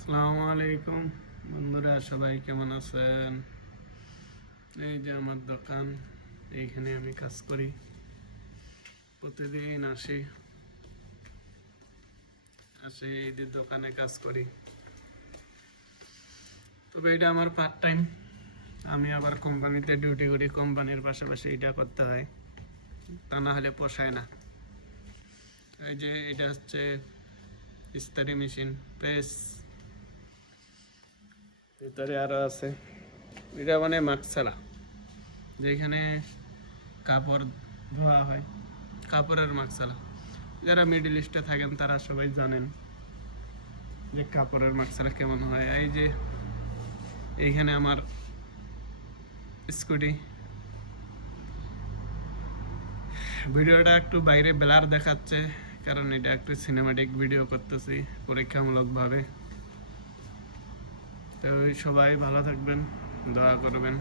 আসসালামু আলাইকুম বন্ধুরা, সবাই কেমন আছেন? এই যে আমার দোকান, এইখানে আমি কাজ করি, প্রতিদিন আসি এই যে দোকানে কাজ করি। তবে এটা আমার পার্ট টাইম। আমি আবার কোম্পানিতে ডিউটি করি, কোম্পানির পাশাপাশি এটা করতে হয়, তা না হলে পোষায় না। এই যে এটা হচ্ছে ইস্তারি মেশিন, প্রেস, ভিতরে আরো আছে। এটা মানে মাকসালা, যেখানে কাপড় ধোয়া হয়, কাপড়ের মাকসালা। যারা মিডল ইস্টে থাকেন তারা সবাই জানেন যে কাপড়ের মাকসালা কেমন হয়। এই যে এইখানে আমার স্কুটি, ভিডিওটা একটু বাইরে ব্লার দেখাচ্ছে কারণ এটা একটু সিনেমাটিক ভিডিও করতেছি পরীক্ষামূলকভাবে। তো সবাই ভালো থাকবেন, দোয়া করবেন।